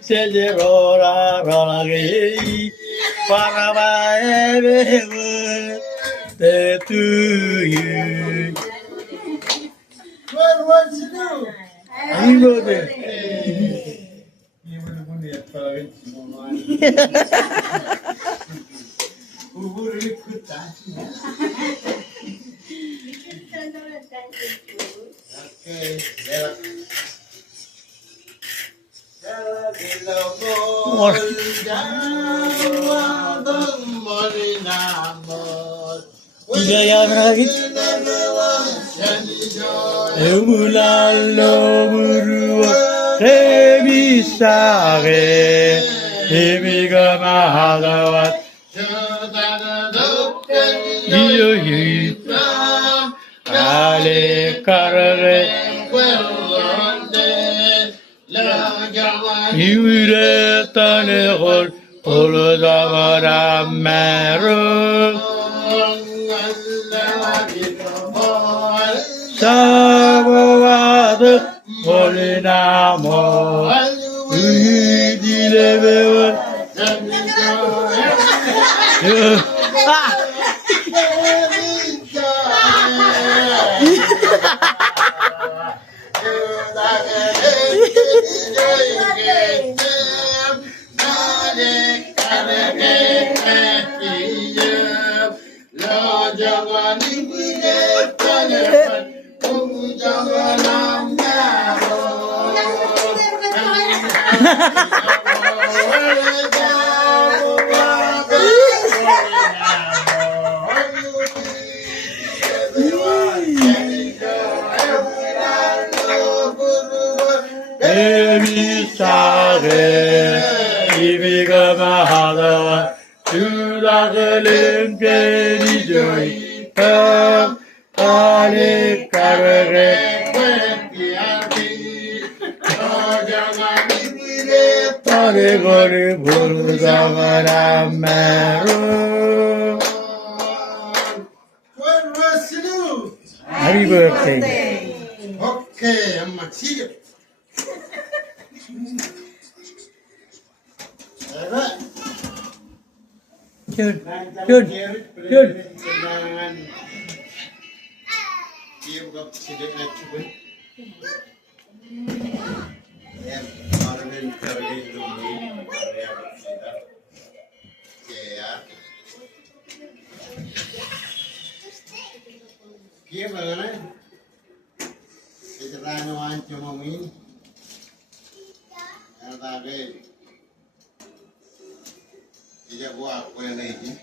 Seljera Ralagi Parabae to you. What you do? You go there. Emulalo murua remisare emiga mahalawat iyo hita ale karare iure tanehol olodamara mero Sabawada Molinamo Uhidilebewa Emisare Ibiga Mahalawa Tulagalem Gedijoy Ale Karare Tare Gori Bulgamara Mero Happy birthday. Okay, Amma, see you. Good. Tidak buat apa yang lain.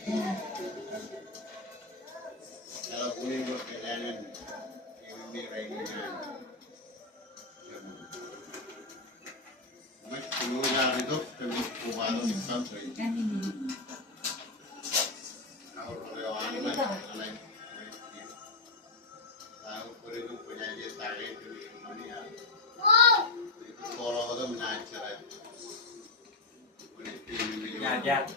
Kalau boleh buat perjalanan, ini raingan. Mas keluar itu kami kuat untuk sampai. Kalau lewat lain, tahu perlu penjaja tarik itu mana ya? Kalau ada menancap. Ya.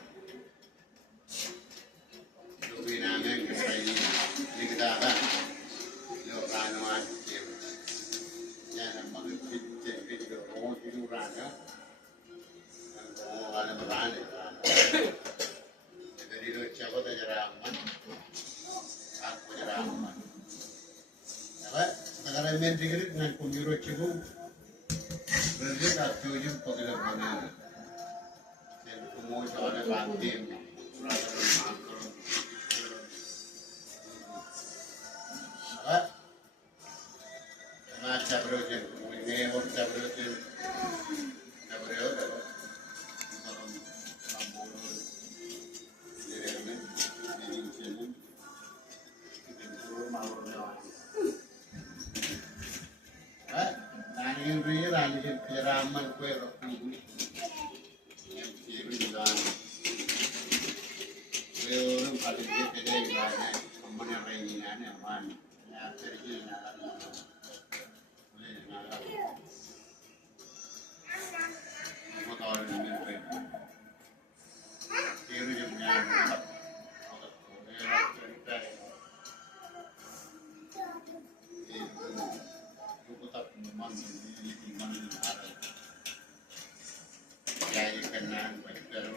kenaan pacar.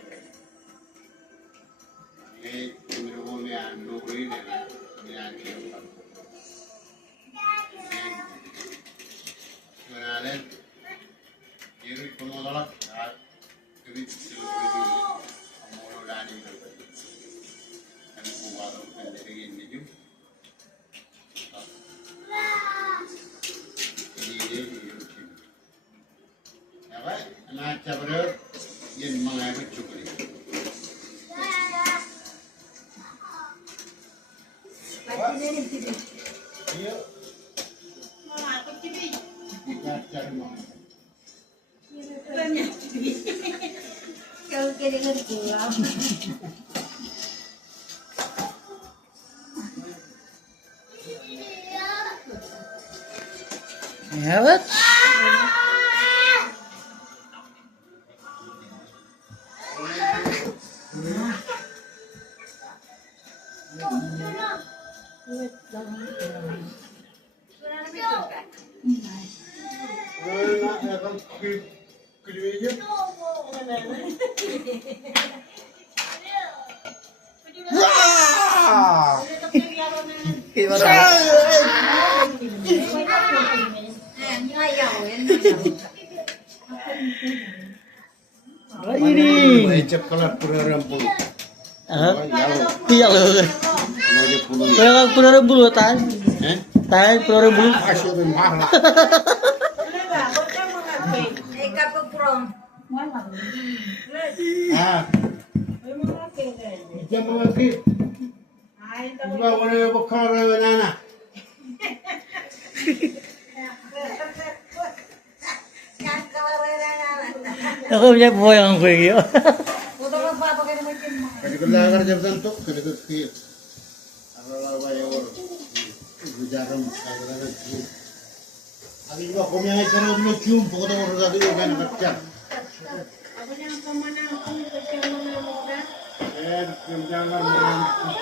Ini minumnya nuri dengan yang kita. Kenalan, ini penolak saat kebit selebriti amor dani berbeda. Kami buat pendiri ini juga. Nak cabar yang mengajar cukuri. Iya. Kita cari mana? Kau kira pulang. Ya, bet. Nak akan kelirunya. Ini. Macam kalau pura bulu. Iya loh. Macam bulu. Kalau pura bulu tan. Tan pura bulu. Masih lebih mahal. Ah. Jangan lagi. Juga boleh bekal nana. Aku punya boyang gue gitu. Kali kerja kerja tentu kali kerja. Kalau bayar gujaran kalau kerja. Abi juga punya cara dulu cium pokoknya orang tadi kan kerja. Kerja nggak mau.